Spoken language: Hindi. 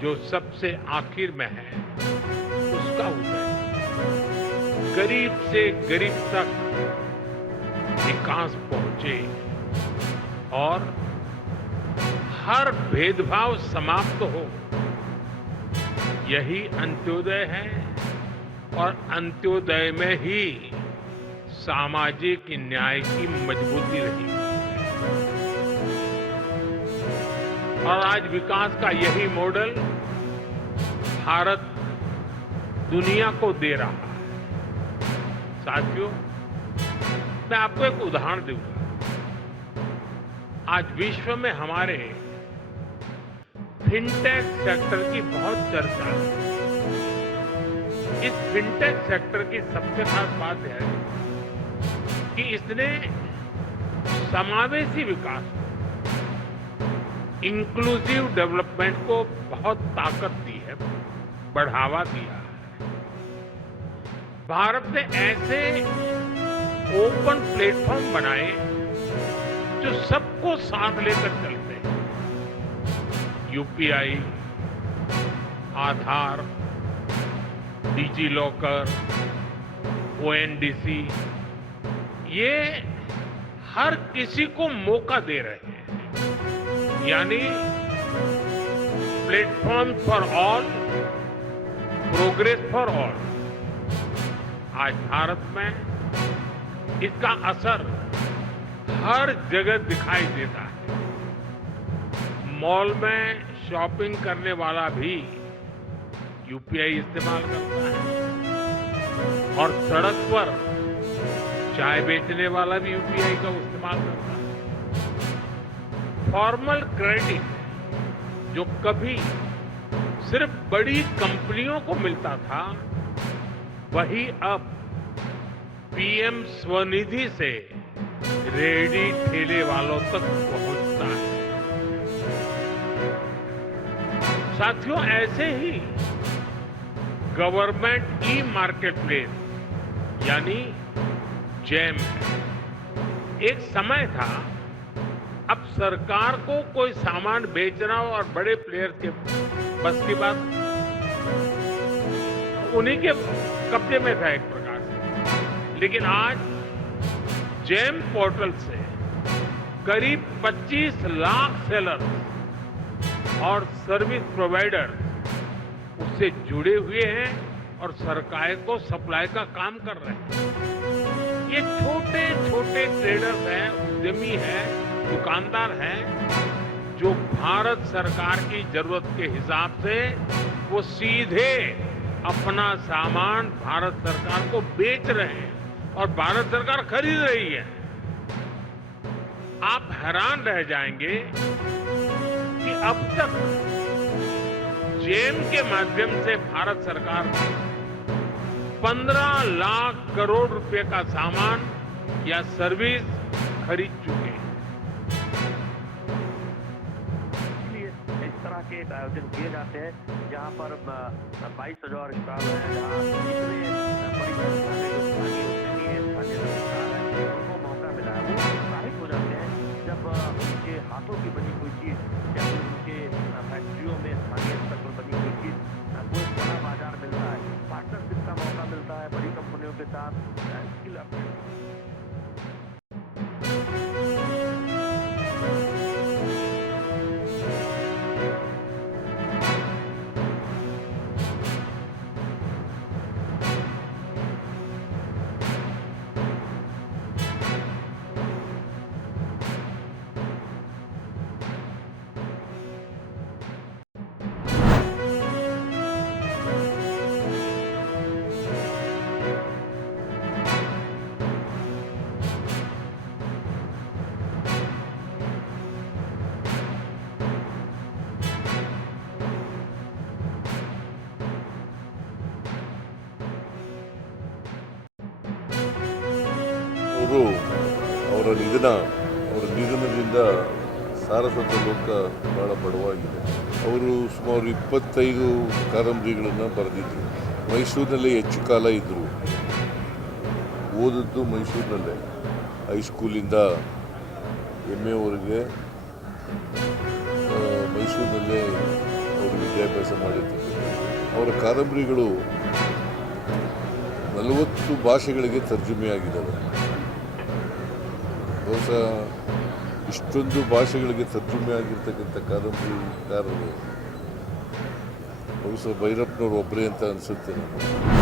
जो सबसे आखिर में है, उसका उदय। गरीब से गरीब तक विकास पहुंचे और हर भेदभाव समाप्त हो, यही अंत्योदय है। और अंत्योदय में ही सामाजिक न्याय की मजबूती रही है। और आज विकास का यही मॉडल भारत दुनिया को दे रहा है। साथियों, मैं आपको एक उदाहरण दूंगा। आज विश्व में हमारे फिनटेक सेक्टर की बहुत चर्चा है। इस फिनटेक सेक्टर की सबसे खास बात है कि इसने समावेशी विकास, इंक्लूसिव डेवलपमेंट को बहुत ताकत दी है, बढ़ावा दिया है। भारत ने ऐसे ओपन प्लेटफॉर्म बनाए जो सबको साथ लेकर चलते हैं। यूपीआई, आधार, डिजी लॉकर, ओएनडीसी, ये हर किसी को मौका दे रहे हैं। यानी platform for all, progress for all. आज भारत में इसका असर हर जगह दिखाई देता है। मॉल में शॉपिंग करने वाला भी यूपीआई इस्तेमाल करता है और सड़क पर चाय बेचने वाला भी यूपीआई का इस्तेमाल करता है। फॉर्मल क्रेडिट जो कभी सिर्फ बड़ी कंपनियों को मिलता था, वही अब पीएम स्वनिधि से रेहड़ी ठेले वालों तक पहुंचता है। साथियों, ऐसे ही गवर्नमेंट ई मार्केटप्लेस यानी जैम है। एक समय था, अब सरकार को कोई सामान बेचना हो और बड़े प्लेयर के बस की बात, उन्हीं के कब्जे में था एक प्रकार से। लेकिन आज जैम पोर्टल से करीब 25 लाख सेलर्स और सर्विस प्रोवाइडर उससे जुड़े हुए हैं और सरकार को सप्लाई का काम कर रहे हैं। ये छोटे छोटे ट्रेडर्स हैं, उद्यमी हैं, दुकानदार हैं, जो भारत सरकार की जरूरत के हिसाब से वो सीधे अपना सामान भारत सरकार को बेच रहे हैं और भारत सरकार खरीद रही है। आप हैरान रह जाएंगे कि अब तक जेम के माध्यम से भारत सरकार ने 15 लाख करोड़ रुपए का सामान या सर्विस खरीद चुके हैं। इसलिए इस तरह के आयोजन किए जाते हैं जहां पर 22,000 स्टॉल है, जहां इतने बड़ी संख्या में जो स्थानीय उद्यमी है, स्थानीय सरकार है, उनको मौका मिला है। वो उत्साहित हो जाते हैं जब उनके हाथों की बनी कोई चीज या फिर उनके फैक्ट्रियों में स्थानीय स्तर पर बनी कोई चीज को एक बड़ा बाजार मिलता है, पार्टनरशिप का मौका मिलता है बड़ी कंपनियों के साथ। स्किल अपग्रेड ಅವರು ಅವರ ನಿಧನದಿಂದ ಸಾರಸ್ವತ ಲೋಕ ಭಾಳ ಬಡವಾಗಿದೆ. ಅವರು ಸುಮಾರು 25 ಕಾದಂಬರಿಗಳನ್ನು ಬರೆದಿದ್ದರು. ಮೈಸೂರಿನಲ್ಲೇ ಹೆಚ್ಚು ಕಾಲ ಇದ್ದರು. ಓದಿದ್ದು ಮೈಸೂರಿನಲ್ಲೇ, ಹೈಸ್ಕೂಲಿಂದ MA ವರೆಗೆ ಮೈಸೂರಿನಲ್ಲೇ ಅವರು ವಿದ್ಯಾಭ್ಯಾಸ ಕೆಲಸ ಮಾಡಿರ್ತಕ್ಕಂಥ ಅವರ ಕಾದಂಬರಿಗಳು 40 ಭಾಷೆಗಳಿಗೆ ತರ್ಜುಮೆಯಾಗಿದ್ದಾವೆ. ಬಹುಶಃ ಇಷ್ಟೊಂದು ಭಾಷೆಗಳಿಗೆ ತರ್ಜುಮೆ ಆಗಿರ್ತಕ್ಕಂಥ ಕಾದಂಬರಿಕಾರರು ಬಹುಶಃ ಭೈರಪ್ಪನವರು ಒಬ್ಬರೇ ಅಂತ ಅನಿಸುತ್ತೆ ನನಗೆ.